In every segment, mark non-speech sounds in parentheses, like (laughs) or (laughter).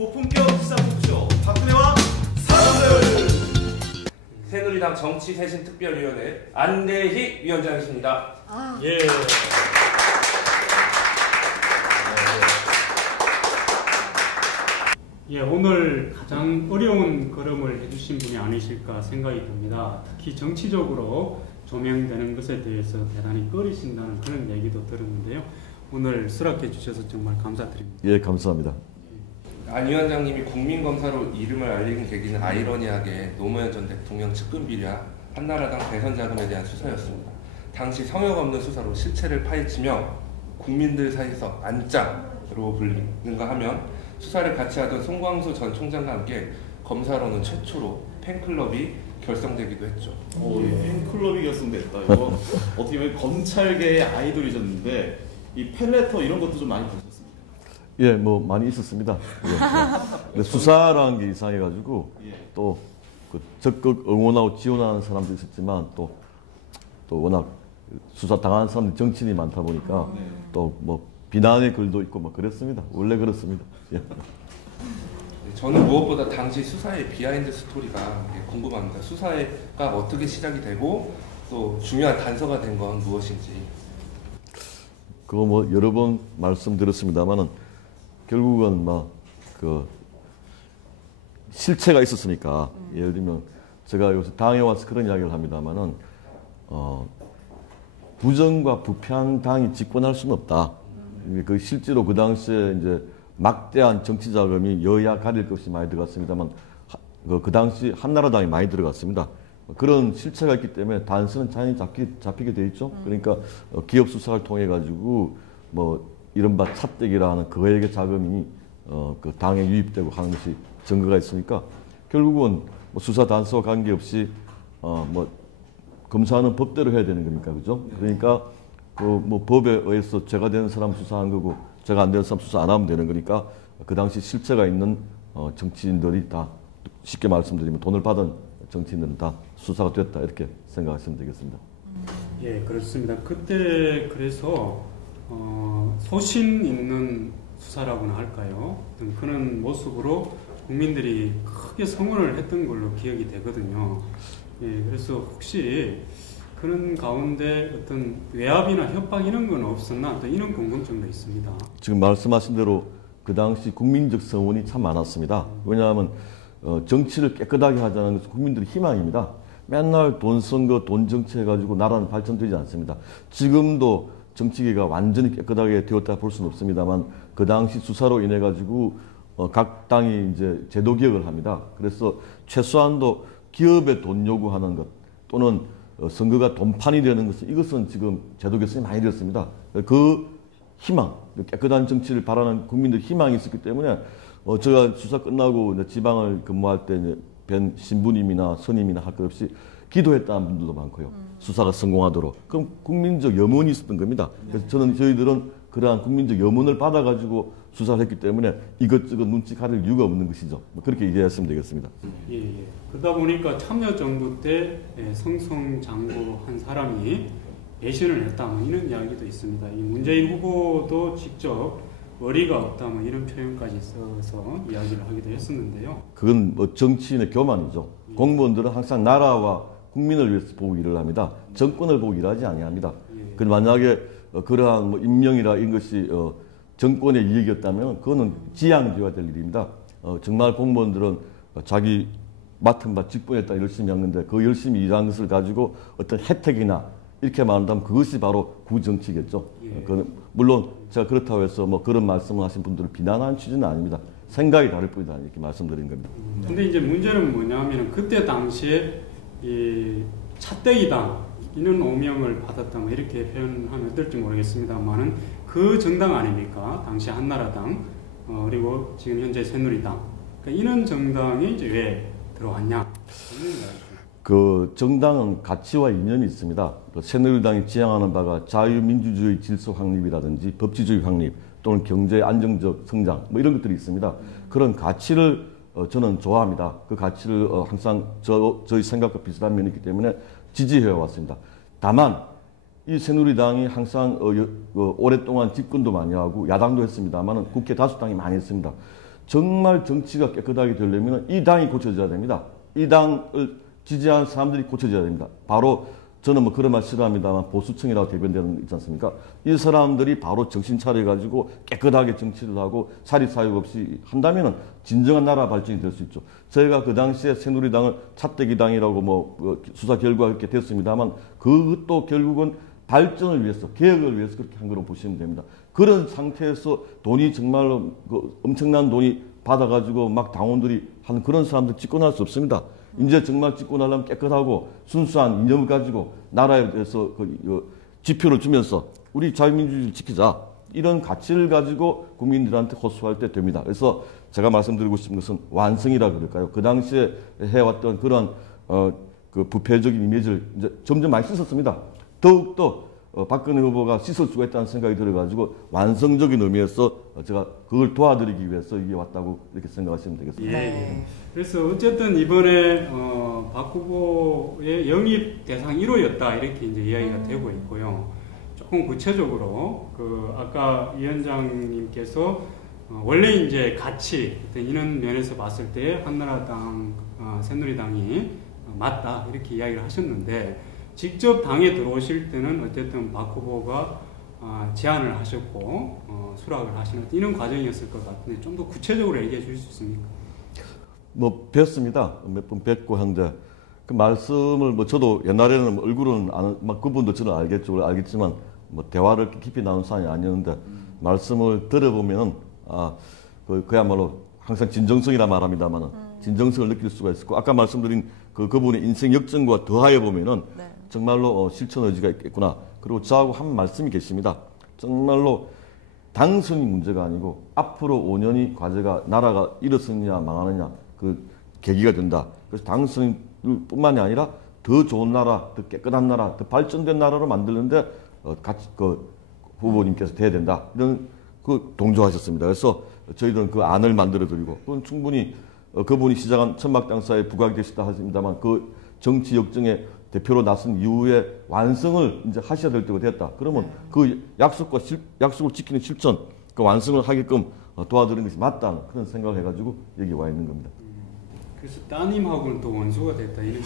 고품격 시사 토크쇼 박근혜와 사람들 새누리당 정치쇄신특별위원회 안대희 위원장이십니다. 예. 예, 오늘 가장 어려운 걸음을 해주신 분이 아니실까 생각이 듭니다. 특히 정치적으로 조명되는 것에 대해서 대단히 꺼리신다는 그런 얘기도 들었는데요. 오늘 수락해 주셔서 정말 감사드립니다. 예, 감사합니다. 안 위원장님이 국민검사로 이름을 알리는 계기는 아이러니하게 노무현 전 대통령 측근 비리와 한나라당 대선 자금에 대한 수사였습니다. 당시 성역 없는 수사로 실체를 파헤치며 국민들 사이에서 안짱으로 불리는가 하면 수사를 같이 하던 송광수 전 총장과 함께 검사로는 최초로 팬클럽이 결성되기도 했죠. 오, 팬클럽이 결성됐다. 이거 어떻게 보면 검찰계의 아이돌이셨는데 이 팬레터 이런 것도 좀 많이 보셨습니다. 예, 뭐 많이 있었습니다. 예. 근데 수사라는 게 이상해가지고 예. 또그 적극 응원하고 지원하는 사람도 있었지만 또, 또 워낙 수사 당하는 사람들이 정치인이 많다 보니까 네. 또뭐 비난의 글도 있고 뭐 그랬습니다. 원래 그렇습니다. 예. 저는 무엇보다 당시 수사의 비하인드 스토리가 궁금합니다. 수사가 어떻게 시작이 되고 또 중요한 단서가 된 건 무엇인지. 그거 뭐 여러 번 말씀드렸습니다만은 결국은 막그 실체가 있었으니까 예를 들면 제가 요새 당에 와서 그런 이야기를 합니다만은 어 부정과 부패한 당이 집권할 수는 없다. 그 실제로 그 당시에 이제 막대한 정치 자금이 여야 가릴 것이 많이 들어갔습니다만 하- 그, 그 당시 한나라당이 많이 들어갔습니다. 그런 실체가 있기 때문에 단서는 자연히 잡히, 잡히게 돼 있죠. 그러니까 어, 기업 수사를 통해 가지고 뭐 이른바 찻대기라는 거액의 자금이 어, 그 당에 유입되고 하는 것이 증거가 있으니까 결국은 뭐 수사 단서와 관계없이 어, 뭐 검사는 법대로 해야 되는 거니까 그죠? 그러니까 그 뭐 법에 의해서 죄가 되는 사람 수사한 거고 죄가 안 되는 사람 수사 안 하면 되는 거니까 그 당시 실체가 있는 어, 정치인들이 다 쉽게 말씀드리면 돈을 받은 정치인들은 다 수사가 됐다 이렇게 생각하시면 되겠습니다. 예, 그렇습니다. 그때 그래서 어, 소신 있는 수사라고나 할까요? 그런 모습으로 국민들이 크게 성원을 했던 걸로 기억이 되거든요. 예, 그래서 혹시 그런 가운데 어떤 외압이나 협박 이런 건 없었나 또 이런 궁금증도 있습니다. 지금 말씀하신 대로 그 당시 국민적 성원이 참 많았습니다. 왜냐하면 어, 정치를 깨끗하게 하자는 것은 국민들의 희망입니다. 맨날 돈 선거, 돈 정치 해가지고 나라는 발전되지 않습니다. 지금도 정치계가 완전히 깨끗하게 되었다 볼 수는 없습니다만 그 당시 수사로 인해 가지고 어, 각 당이 이제 제도 개혁을 합니다. 그래서 최소한도 기업에 돈 요구하는 것 또는 어, 선거가 돈판이 되는 것은 이것은 지금 제도 개선이 많이 되었습니다. 그 희망, 깨끗한 정치를 바라는 국민들 희망이 있었기 때문에 어, 제가 수사 끝나고 지방을 근무할 때 뵌 신부님이나 스님이나 할 것 없이 기도했다는 분들도 많고요. 수사가 성공하도록. 그럼 국민적 염원이 있었던 겁니다. 그래서 저는 저희들은 그러한 국민적 염원을 받아가지고 수사를 했기 때문에 이것저것 눈치 가릴 이유가 없는 것이죠. 뭐 그렇게 이해했으면 되겠습니다. 예, 예. 그러다 보니까 참여정부 때 예, 성송장구 한 사람이 배신을 했다 뭐 이런 이야기도 있습니다. 이 문재인 후보도 직접 머리가 없다 뭐 이런 표현까지 써서 이야기를 하기도 했었는데요. 그건 뭐 정치인의 교만이죠. 공무원들은 항상 나라와 국민을 위해서 보고 일을 합니다. 정권을 보고 일하지 아니합니다. 예. 그 만약에 어, 그러한 뭐 임명이라 이런 것이 어, 정권의 이익이었다면 그거는 지양되어야 될 일입니다. 어, 정말 공무원들은 자기 맡은 바 직분했다 열심히 하는데 그 열심히 일한 것을 가지고 어떤 혜택이나 이렇게 말한다면 그것이 바로 구정치겠죠. 예. 어, 그, 물론 제가 그렇다고 해서 뭐 그런 말씀을 하신 분들을 비난하는 취지는 아닙니다. 생각이 다를 뿐이다 이렇게 말씀드린 겁니다. 근데 이제 문제는 뭐냐면 그때 당시에 이 차떼기당 이런 오명을 받았다 뭐 이렇게 표현하면 어떨지 모르겠습니다만은 그 정당 아닙니까? 당시 한나라당 어, 그리고 지금 현재 새누리당 그러니까 이런 정당이 이제 왜 들어왔냐? 그 정당은 가치와 인연이 있습니다. 그 새누리당이 지향하는 바가 자유민주주의 질서 확립이라든지 법치주의 확립 또는 경제 안정적 성장 뭐 이런 것들이 있습니다. 그런 가치를 어, 저는 좋아합니다. 그 가치를 어, 항상 저, 저희 생각과 비슷한 면이 있기 때문에 지지해 왔습니다. 다만 이 새누리당이 항상 어, 여- 어, 오랫동안 집권도 많이 하고 야당도 했습니다만 국회 다수당이 많이 했습니다. 정말 정치가 깨끗하게 되려면 이 당이 고쳐져야 됩니다. 이 당을 지지하는 사람들이 고쳐져야 됩니다. 바로 저는 뭐 그런 말 싫어합니다만 보수층이라고 대변되는 있지 않습니까? 이 사람들이 바로 정신 차려가지고 깨끗하게 정치를 하고 사립사육 없이 한다면은 진정한 나라 발전이 될 수 있죠. 저희가 그 당시에 새누리당을 차떼기당이라고 뭐 어, 수사 결과 이렇게 됐습니다만 그것도 결국은 발전을 위해서 개혁을 위해서 그렇게 한 거로 보시면 됩니다. 그런 상태에서 돈이 정말로 그 엄청난 돈이 받아가지고 막 당원들이 하는 그런 사람들 집권할 수 없습니다. 이제 정말 집권하려면 깨끗하고 순수한 이념을 가지고 나라에 대해서 그, 그 지표를 주면서 우리 자유민주주의를 지키자 이런 가치를 가지고 국민들한테 호소할 때 됩니다. 그래서 제가 말씀드리고 싶은 것은 완성이라 그럴까요? 그 당시에 해왔던 그런 어, 그 부패적인 이미지를 이제 점점 많이 씻었습니다. 더욱더 어, 박근혜 후보가 씻을 수가 있다는 생각이 들어가지고 완성적인 의미에서 어, 제가 그걸 도와드리기 위해서 이게 왔다고 이렇게 생각하시면 되겠습니다. 예, 네. 예. 그래서 어쨌든 이번에 어, 박 후보의 영입 대상 1호였다 이렇게 이제 이야기가 음. 되고 있고요. 조금 구체적으로 그 아까 위원장님께서 어, 원래 이제 가치 어떤 이런 면에서 봤을 때 한나라당, 어, 새누리당이 어, 맞다 이렇게 이야기를 하셨는데 직접 당에 들어오실 때는 어쨌든 박 후보가 아, 제안을 하셨고 어, 수락을 하시는 이런 과정이었을 것 같은데 좀 더 구체적으로 얘기해 주실 수 있습니까? 뭐 뵀습니다. 몇번 뵀고 한데 그 말씀을 뭐 저도 옛날에는 뭐 얼굴은 아는 막 그분도 저는 알겠죠 알겠지만 뭐 대화를 깊이 나눈 사람이 아니었는데 말씀을 들어보면은 아 그, 그야말로 항상 진정성이라 말합니다만은 진정성을 느낄 수가 있었고 아까 말씀드린 그 그분의 인생 역전과 더하여 보면은 네. 정말로 어, 실천 의지가 있겠구나. 그리고 저하고 한 말씀이 계십니다. 정말로 당선이 문제가 아니고 앞으로 5년이 과제가 나라가 일어서느냐 망하느냐 그 계기가 된다. 그래서 당선뿐만이 아니라 더 좋은 나라, 더 깨끗한 나라, 더 발전된 나라로 만드는데 어, 같이 그 후보님께서 돼야 된다. 이런 그 동조하셨습니다. 그래서 저희들은 그 안을 만들어 드리고 그건 충분히 어, 그분이 시작한 천막당사에 부각이 되시다 하십니다만 그 정치 역정의 대표로 나선 이후에 완성을 이제 하셔야 될 때가 됐다. 그러면 그 약속과 실, 약속을 지키는 실천, 그 완성을 하게끔 어, 도와드리는 것이 맞다는 그런 생각을 해가지고 여기 와 있는 겁니다. 그래서 따님하고는 또 원수가 됐다 이런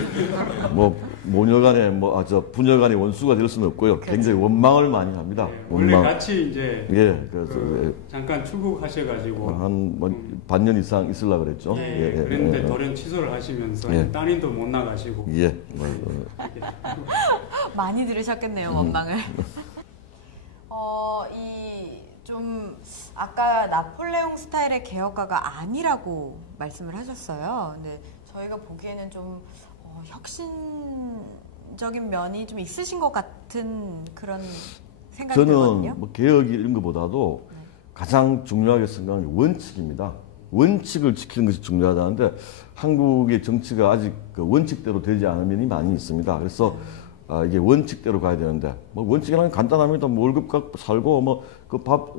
(laughs) 뭐 모녀간에 뭐 아저 부녀간의 원수가 될 수는 없고요. 그렇죠. 굉장히 원망을 많이 합니다. 원래 원망. 같이 이제 예, 그래서 그 잠깐 출국하셔가지고 한뭐 반년 이상 있으려 그랬죠. 예, 예, 예, 그랬는데 예, 돌연 취소를 하시면서 예. 따님도 못 나가시고 예. 뭐, 어, 많이 들으셨겠네요, 음. 원망을. (laughs) 어, 이 좀 아까 나폴레옹 스타일의 개혁가가 아니라고 말씀을 하셨어요. 근데 저희가 보기에는 좀 어, 혁신적인 면이 좀 있으신 것 같은 그런 생각이 들거든요. 저는 뭐 개혁 이런 것보다도 가장 중요하게 생각하는 게 원칙입니다. 원칙을 지키는 것이 중요하다는데 한국의 정치가 아직 그 원칙대로 되지 않은 면이 많이 있습니다. 그래서 아, 이게 원칙대로 가야 되는데 뭐 원칙이란 간단합니다. 뭐 월급 갖고 살고 뭐 그 밥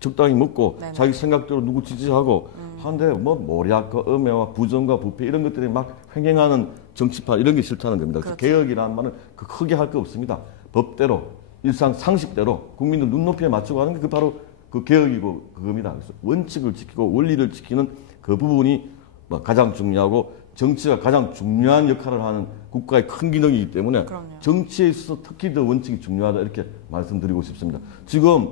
적당히 먹고 네네. 자기 생각대로 누구 지지하고 하는데 뭐 모략과 음해와 부정과 부패 이런 것들이 막 횡행하는 정치판 이런 게 싫다는 겁니다. 그래서 그렇죠. 개혁이라는 말은 그 크게 할 거 없습니다. 법대로 일상 상식대로 국민들 눈높이에 맞추고 하는 게 그 바로 그 개혁이고 그겁니다. 그래서 원칙을 지키고 원리를 지키는 그 부분이 뭐 가장 중요하고 정치가 가장 중요한 역할을 하는 국가의 큰 기능이기 때문에 그럼요. 정치에 있어서 특히 더 원칙이 중요하다 이렇게 말씀드리고 싶습니다. 지금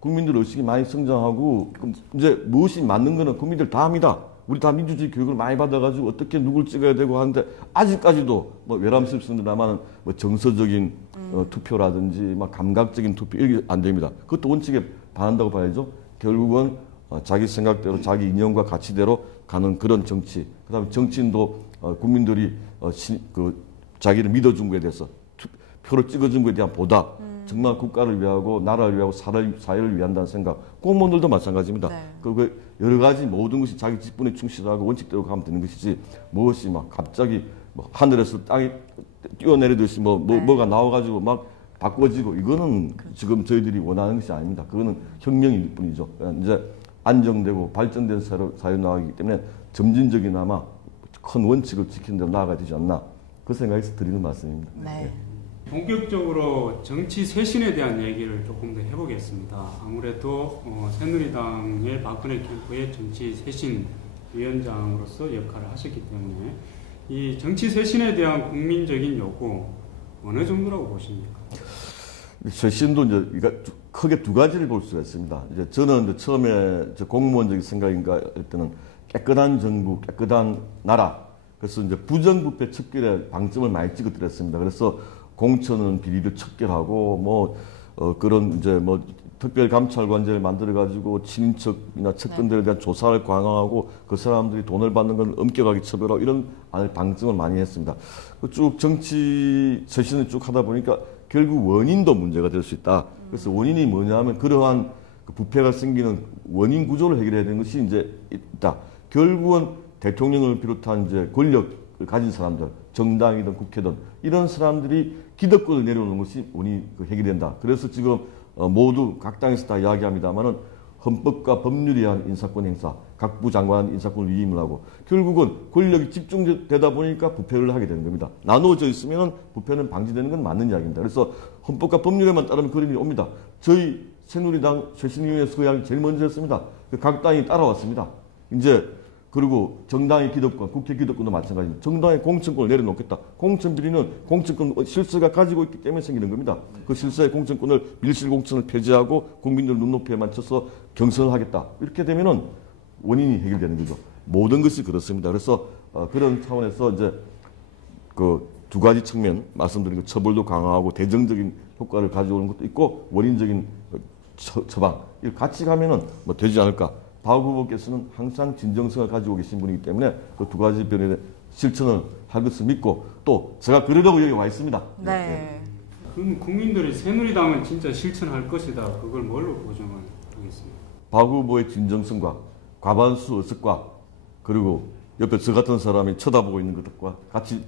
국민들 의식이 많이 성장하고 그 이제 무엇이 맞는 거는 국민들 다 합니다. 우리 다 민주주의 교육을 많이 받아가지고 어떻게 누굴 찍어야 되고 하는데 아직까지도 뭐 외람스럽습니다만은 뭐 정서적인 어, 투표라든지 막 감각적인 투표 이게 안 됩니다. 그것도 원칙에 반한다고 봐야죠. 결국은 어, 자기 생각대로 자기 이념과 가치대로 가는 그런 정치. 그다음에 정치인도 어, 국민들이 어, 시, 그 자기를 믿어준 거에 대해서 투, 표를 찍어준 거에 대한 보답. 정말 국가를 위하고 나라를 위하고 사를, 사회를 위한다는 생각. 공무원들도 마찬가지입니다. 네. 그, 그 여러 가지 모든 것이 자기 직분에 충실하고 원칙대로 가면 되는 것이지 무엇이 막 갑자기 뭐 하늘에서 땅에 뛰어내리듯이 뭐, 뭐 네. 뭐가 나와가지고 막 바꿔지고 이거는 지금 저희들이 원하는 것이 아닙니다. 그거는 혁명일 뿐이죠. 그러니까 이제 안정되고 발전된 사회로, 사회로 나가기 때문에 점진적이나마 큰 원칙을 지키는 대로 나아가야 되지 않나 그 생각에서 드리는 말씀입니다. 네. 본격적으로 정치 쇄신에 대한 얘기를 조금 더 해보겠습니다. 아무래도 어, 새누리당의 박근혜 캠프의 정치 쇄신 위원장으로서 역할을 하셨기 때문에 이 정치 쇄신에 대한 국민적인 요구 어느 정도라고 보십니까? 쇄신도 이제 이가 크게 두 가지를 볼 수가 있습니다. 이제 저는 이제 처음에 저 공무원적인 생각인가 할 때는 깨끗한 정부, 깨끗한 나라. 그래서 이제 부정부패 척결에 방점을 많이 찍어드렸습니다. 그래서 공천은 비리를 척결하고 뭐 어, 그런 이제 뭐 특별 감찰관제를 만들어 가지고 친인척이나 측근들에 대한 조사를 강화하고 그 사람들이 돈을 받는 건 엄격하게 처벌하고 이런 안을 방점을 많이 했습니다. 그쭉 정치 쇄신을 쭉 하다 보니까 결국 원인도 문제가 될 수 있다. 그래서 원인이 뭐냐면 그러한 그 부패가 생기는 원인 구조를 해결해야 되는 것이 이제 있다. 결국은 대통령을 비롯한 이제 권력을 가진 사람들, 정당이든 국회든 이런 사람들이 기득권을 내려오는 것이 원인이 그 해결된다. 그래서 지금 어, 모두 각 당에서 다 이야기합니다만은 헌법과 법률에 의한 인사권 행사, 각부 장관 인사권을 위임을 하고 결국은 권력이 집중되다 보니까 부패를 하게 되는 겁니다. 나누어져 있으면 부패는 방지되는 건 맞는 이야기입니다. 그래서 헌법과 법률에만 따르면 그림이 옵니다. 저희 새누리당 쇄신위원회에서 그 이야기 제일 먼저 했습니다. 그각 당이 따라왔습니다. 이제 그리고 정당의 기득권, 국회 기득권도 마찬가지입니다. 정당의 공천권을 내려놓겠다. 공천 비리는 공천권 실세가 가지고 있기 때문에 생기는 겁니다. 그 실세의 공천권을 밀실 공천을 폐지하고 국민들 눈높이에 맞춰서 경선을 하겠다. 이렇게 되면은 원인이 해결되는 거죠. 모든 것이 그렇습니다. 그래서 어, 그런 차원에서 이제 그 두 가지 측면 말씀드린 그 처벌도 강화하고 대정적인 효과를 가져오는 것도 있고 원인적인 그 처, 처방 이걸 같이 가면은 뭐 되지 않을까. 박 후보께서는 항상 진정성을 가지고 계신 분이기 때문에 그 두 가지 변에 실천을 할 것을 믿고 또 제가 그러려고 여기 와 있습니다. 네. 그럼 국민들이 새누리당은 진짜 실천할 것이다. 그걸 뭘로 보정을 하겠습니까? 박 후보의 진정성과 과반수 의석과 그리고 옆에 저 같은 사람이 쳐다보고 있는 것과 같이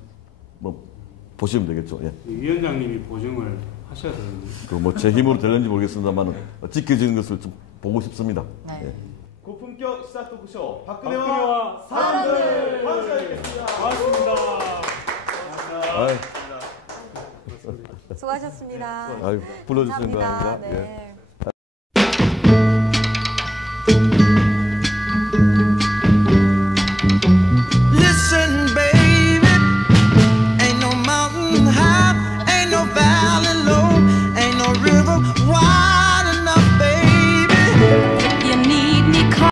뭐 보시면 되겠죠. 예. 이 위원장님이 보정을 하셔야 되는데 그뭐 제 힘으로 되는지 모르겠습니다만 지켜지는 것을 좀 보고 싶습니다. 네. 예. 고품격 시사 토크쇼 박근혜와 박근혜와 사람들 방송하겠습니다. 고맙습니다. 아이, 수고하셨습니다. 아이, 불러주시는 거 감사합니다. 아닙니다. 예. 네.